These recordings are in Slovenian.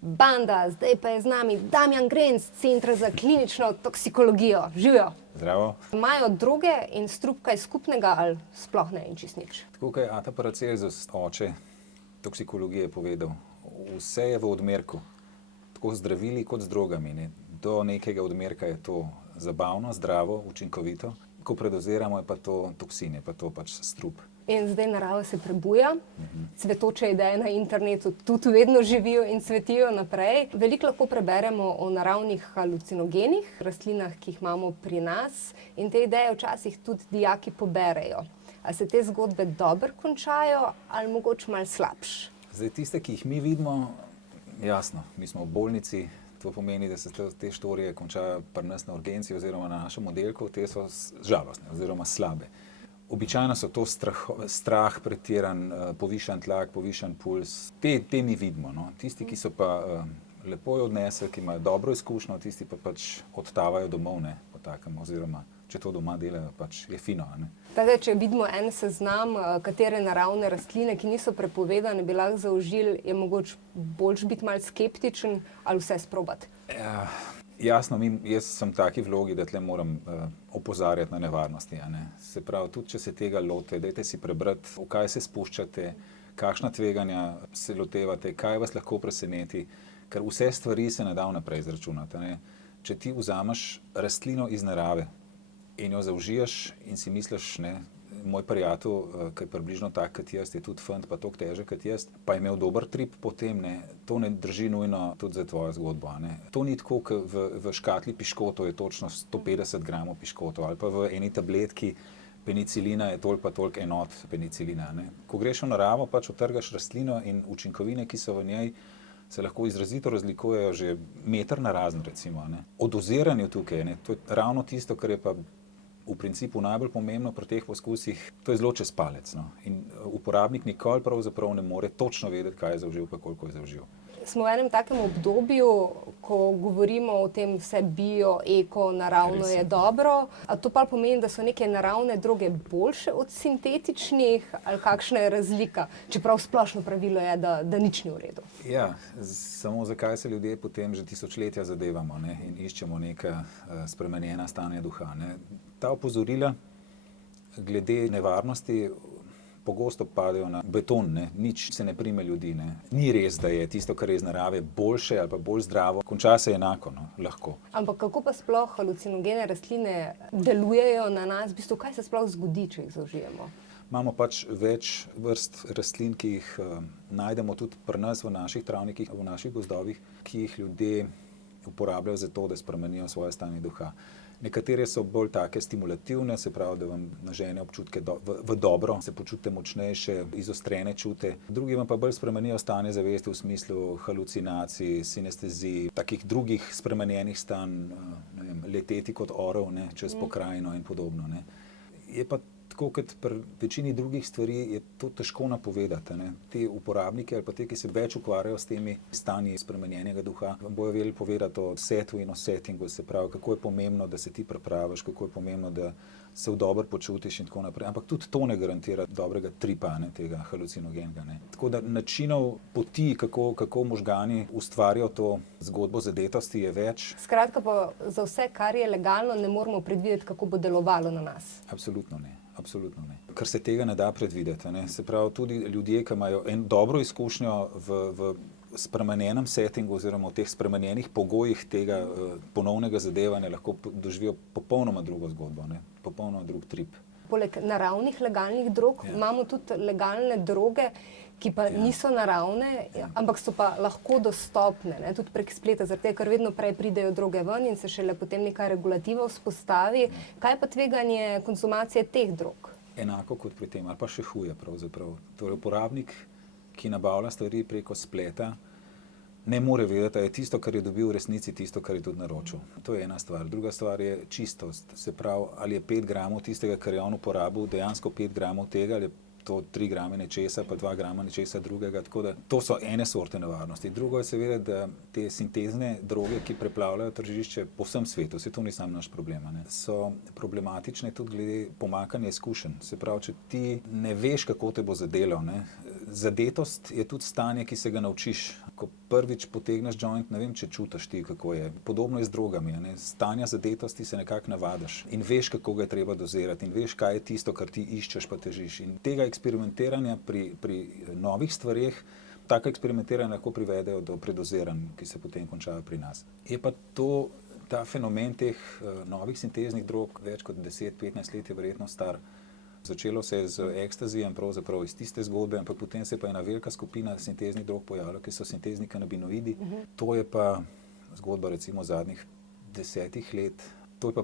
Banda, zdaj pa je z nami Damjan Grenc, Centra za klinično toksikologijo. Živijo. Zdravo. Imajo droge in strup kaj skupnega ali sploh ne in čist nič? Tako kot je Ata Paracelsus, oče toksikologije, povedal, vse je v odmerku, tako z zdravili kot z drogami. Ne. Do nekega odmerka je to zabavno, zdravo, učinkovito, ko predoziramo, je pa to toksin, je pa to pač strup. In zdaj narava se prebuja, cvetoče ideje na internetu tudi vedno živijo in cvetijo naprej. Veliko lahko preberemo o naravnih halucinogenih, rastlinah, ki jih imamo pri nas, in te ideje včasih tudi dijaki poberejo. A se te zgodbe dobro končajo ali mogoče malo slabše? Zdaj tiste, ki jih mi vidimo, jasno, mi smo v bolnici, to pomeni, da se te štorije končajo pri nas na urgenci oziroma na našem oddelku, te so žalostne oziroma slabe. Običajno so to strah pretiran, povišan tlak, povišan puls. Te mi vidimo. No. Tisti, ki so pa lepo jo odnesli, ki imajo dobro izkušnjo, tisti pa pač odtavajo domov, ne, po takem, oziroma če to doma delajo, pač je fino. Ne. Tako, če vidimo en seznam, katere naravne rastline, ki niso prepovedane, bi lahko zaužili, je mogoče boljše biti malo skeptičen ali vse sprobati? Ja. Jasno, jaz sem v taki vlogi, da tle moram opozarjati na nevarnosti. Ne. Se pravi, tudi če se tega lote, dajte si prebrati, v kaj se spuščate, kakšna tveganja se lotevate, kaj vas lahko preseneti, ker vse stvari se ne da vnaprej izračunati. Ne. Če ti vzameš rastlino iz narave in jo zaužiješ in si misliš, ne, moj prijatelj, ki je približno tak kot jaz, je tudi fant, pa toliko težek kot jaz, pa je imel dober trip potem, ne, to ne drži nujno tudi za tvojo zgodbo. Ne. To ni tako, kot v škatli piškotov je točno 150 gramov piškotov, ali pa v eni tabletki penicilina je toliko pa toliko enot penicilina. Ne. Ko greš v naravo, pač otrgaš rastlino in učinkovine, ki so v njej, se lahko izrazito razlikujejo že meter na razen, recimo. Ne. O doziranju tukaj, ne, to je ravno tisto, kar je pa v principu najbolj pomembno pri teh poskusih, to je zelo čez palec. No. In uporabnik nikoli pravzaprav ne more točno vedeti, kaj je zaužil, pa koliko je zaužil. Smo v enem takem obdobju, ko govorimo o tem vse bio, eko, naravno je dobro. A to pa pomeni, da so neke naravne droge boljše od sintetičnih, ali kakšna je razlika? Čeprav splošno pravilo je, da nič ni v redu. Ja, samo zakaj se ljudje potem že tisočletja zadevamo, ne, in iščemo neka spremenjena stanja duha. Ne. Ta opozorila glede nevarnosti pogosto padejo na beton, ne. Nič se ne prime ljudi. Ne. Ni res, da je tisto, kar je iz narave, boljše ali pa bolj zdravo. Konča se enako, no, lahko. Ampak kako pa sploh halucinogene rastline delujejo na nas? V bistvu, kaj se sploh zgodi, če jih zaužijemo? Imamo pač več vrst rastlin, ki jih najdemo tudi pri nas v naših travnikih, v naših gozdovih, ki jih ljudje uporabljajo za to, da spremenijo svoje stanje duha. Nekatere so bolj take stimulativne, se pravi, da vam nažene občutke v dobro, se počutite močnejše, izostrene čute. Drugi vam pa bolj spremenijo stanje zavesti v smislu halucinacij, sinestezij, takih drugih spremenjenih stanj, ne vem, leteti kot orel, ne, čez pokrajino in podobno. Ne. Je pa tako kot pri večini drugih stvari, je to težko napovedati. Ne. Te uporabnike ali pa te, ki se več ukvarjajo s temi stanji spremenjenega duha, vam bojo vedeli povedati o setu in o settingu, se pravi, kako je pomembno, da se ti pripraviš, kako je pomembno, da se dobro počutiš in tako naprej. Ampak tudi to ne garantira dobrega tripa, ne, tega halucinogenega. Ne. Tako da načinov, poti, kako možgani ustvarijo to zgodbo zadetosti, je več. Skratka pa za vse, kar je legalno, ne moremo predvideti, kako bo delovalo na nas. Absolutno ne. Absolutno ne. Ker se tega ne da predvideti. Ne. Se pravi, tudi ljudje, ki imajo en dobro izkušnjo v spremenjenem settingu oziroma v teh spremenjenih pogojih tega ponovnega zadevanja, lahko doživijo popolnoma drugo zgodbo, ne. Popolnoma drug trip. Poleg naravnih legalnih drog imamo tudi legalne droge, ki pa niso naravne, ampak so pa lahko dostopne, ne, tudi prek spleta, zaradi tega, ker vedno prej pridejo droge ven in se šele potem neka regulativa vzpostavi. Kaj pa tveganje konzumacije teh drog? Enako kot pri tem, ali pa še huje pravzaprav. Torej, uporabnik, ki nabavlja stvari preko spleta, ne more vedeti, da je tisto, kar je dobil v resnici, tisto, kar je tudi naročil. To je ena stvar. Druga stvar je čistost. Se pravi, ali je 5 gramov tistega, kar je on uporabil, dejansko 5 gramov tega, ali je to 3 grame nečesa, pa 2 grama nečesa drugega. Tako da to so ene sorte nevarnosti. Drugo je seveda, da te sintezne droge, ki preplavljajo tržišče po vsem svetu, se to ni sam naš problem, ne, so problematične tudi glede pomanjkanja izkušenj. Se pravi, če ti ne veš, kako te bo zadelo, ne, zadetost je tudi stanje, ki se ga naučiš. ko prvič potegneš joint, ne vem, če čutiš ti, kako je. Podobno je z drogami, ne? Stanja zadetosti se nekako navadiš in veš, kako ga je treba dozirati in veš, kaj je tisto, kar ti iščeš pa težiš. In tega eksperimentiranja pri novih stvareh, taka eksperimentiranja lahko privedejo do predoziranj, ki se potem končajo pri nas. Je pa ta fenomen teh novih sinteznih drog več kot 10-15 let je verjetno star. Začelo se je z ekstazijem, pravzaprav iz tiste zgodbe, ampak potem se je pa ena velika skupina sinteznih drog pojavila, ki so sintezni kanabinoidi. To je pa zgodba recimo zadnjih 10 let. To je pa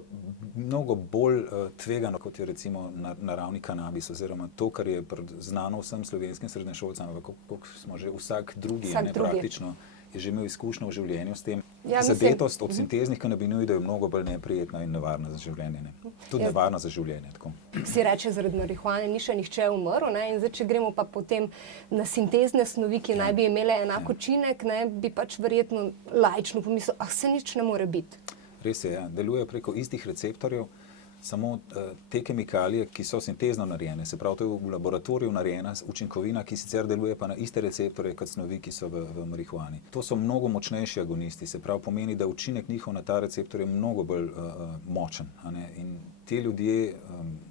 mnogo bolj tvegano, kot je recimo naravni kanabis, oziroma to, kar je znano vsem slovenskim srednješolcem, ampak koliko smo že vsak drugi. Praktično je že imel izkušnjo v življenju s tem. Zadetost od sinteznih kanabinoidov je mnogo bolj neprijetna in nevarna za življenje. Tudi nevarna za življenje. Tako. Si reče, zaradi marihuane ni še nihče umrl, ne? In zdaj, če gremo pa potem na sintezne snovi, ki naj bi imele enak učinek, ne, bi pač verjetno laično pomislil, se nič ne more biti. Res je, delujejo preko istih receptorjev, samo te kemikalije, ki so sintezno narejene, se pravi, to je v laboratoriju narejena učinkovina, ki sicer deluje pa na iste receptorje kot snovi, ki so v marihuani. To so mnogo močnejši agonisti, se pravi, pomeni, da učinek njihov na ta receptor je mnogo bolj močen. In ti ljudje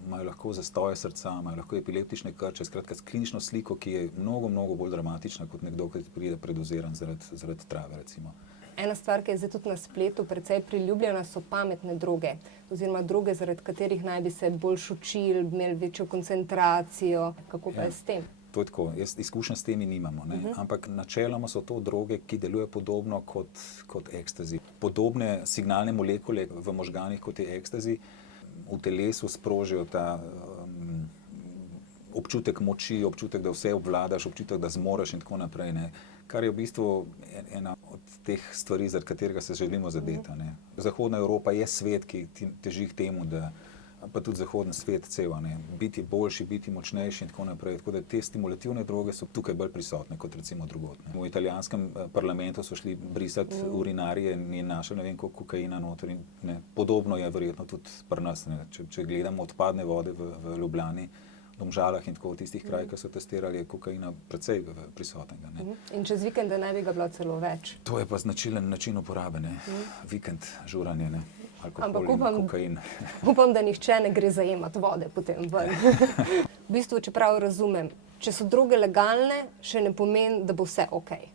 imajo lahko zastoje srca, imajo lahko epileptične krče, skratka klinično sliko, ki je mnogo, mnogo bolj dramatična kot nekdo, ki pride predoziran zaradi trave, recimo. Ena stvar, ki je zdaj tudi na spletu precej priljubljena, so pametne droge. Oziroma droge, zaradi katerih naj bi se bolj učili, imeli večjo koncentracijo. Kako pa je s tem? To je tako. Izkušenj s temi nimamo. Ampak načeloma so to droge, ki delujejo podobno kot ekstazi. Podobne signalne molekule v možganih kot je ekstazi v telesu sprožijo ta občutek moči, občutek, da vse obvladaš, občutek, da zmoreš in tako naprej. Kar je v bistvu ena od teh stvari, zaradi katerega se želimo zadeti. Zahodna Evropa je svet, ki teži k temu, da pa tudi zahodni svet cel, biti boljši, biti močnejši in tako naprej. Tako da te stimulativne droge so tukaj bolj prisotne kot recimo drugod. V italijanskem parlamentu so šli brisati urinarije in našli ne vem koliko kokaina noter. Podobno je verjetno tudi pri nas. Če gledamo odpadne vode v Ljubljani, Domžalah in tako v tistih krajih, ki so testirali, je kokaina precej prisotnega. In čez vikende naj bi ga bilo celo več. To je pa značilen način uporabe, vikend, žuranje, alkohol in kokain. Upam, da nihče ne gre zajemati vode potem ven. V bistvu, čeprav razumem, če so droge legalne, še ne pomeni, da bo vse okej.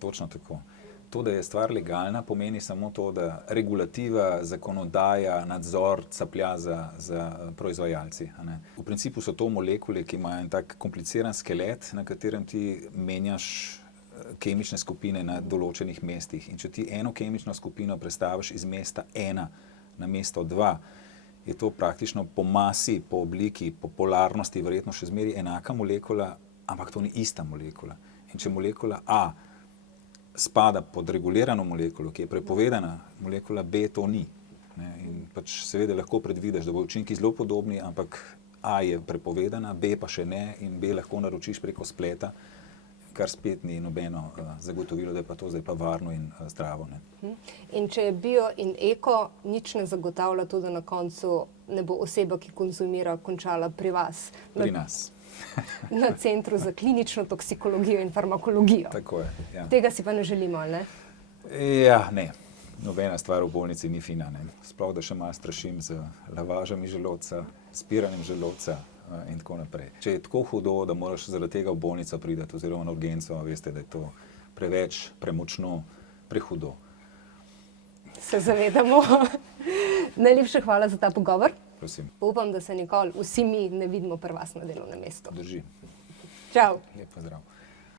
Točno tako. To, da je stvar legalna, pomeni samo to, da regulativa, zakonodaja, nadzor caplja za proizvajalci. V principu so to molekule, ki imajo en tak kompliciran skelet, na katerem ti menjaš kemične skupine na določenih mestih. In če ti eno kemično skupino prestaviš iz mesta 1 na mesto 2, je to praktično po masi, po obliki, po polarnosti verjetno še zmeraj enaka molekula, ampak to ni ista molekula. In če molekula A spada pod regulirano molekulo, ki je prepovedana, molekula B to ni. In pač seveda lahko predvidiš, da bo učinki zelo podobni, ampak A je prepovedana, B pa še ne in B lahko naročiš preko spleta, kar spet ni nobeno zagotovilo, da je pa to zdaj pa varno in zdravo. In če je bio in eko, nič ne zagotavlja to, da na koncu ne bo oseba, ki konzumira, končala pri vas. Pri nas. Na Centru za klinično toksikologijo in farmakologijo. Tako je, ja. Tega si pa ne želimo, ali ne? Ja, ne. Nobena stvar v bolnici ni fina, ne. Sploh, da še malo strašim z lavažami želodca, spiranjem želodca in tako naprej. Če je tako hudo, da moraš zaradi tega v bolnico priti, oziroma na urgenco, veste, da je to preveč, premočno, prehudo. Se zavedamo. Najlepša hvala za ta pogovor. Prosim. Upam, da se nikoli vsi mi ne vidimo pri vas na delovnem mestu. Drži. Čau. Lep pozdrav.